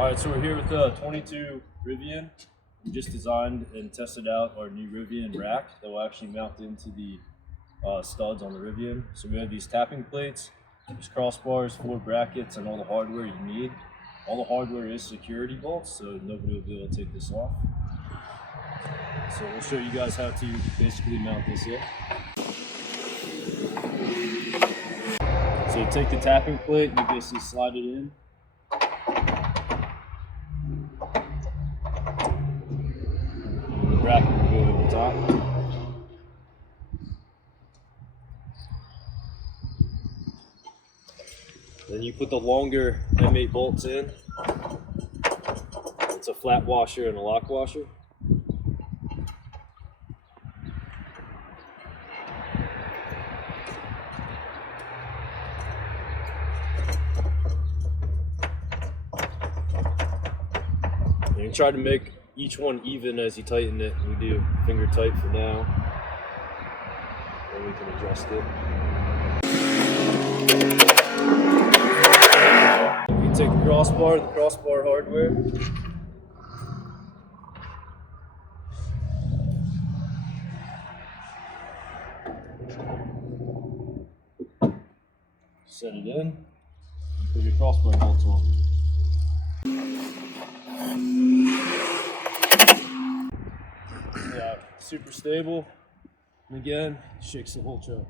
Alright, so we're here with the 22 Rivian. We just designed and tested out our new Rivian rack that will actually mount into the studs on the Rivian. So we have these tapping plates, these crossbars, 4 brackets, and all the hardware you need. All the hardware is security bolts, so nobody will be able to take this off. So we'll show you guys how to basically mount this in. So you take the tapping plate, you basically slide it in. The bracket will go over the top. Then you put the longer M8 bolts in. It's a flat washer and a lock washer. And you try to make each one even as you tighten it. We do finger tight for now. Then we can adjust it. We can take the crossbar hardware. Set it in, put your crossbar bolts on. Yeah, super stable, and again, shakes the whole truck.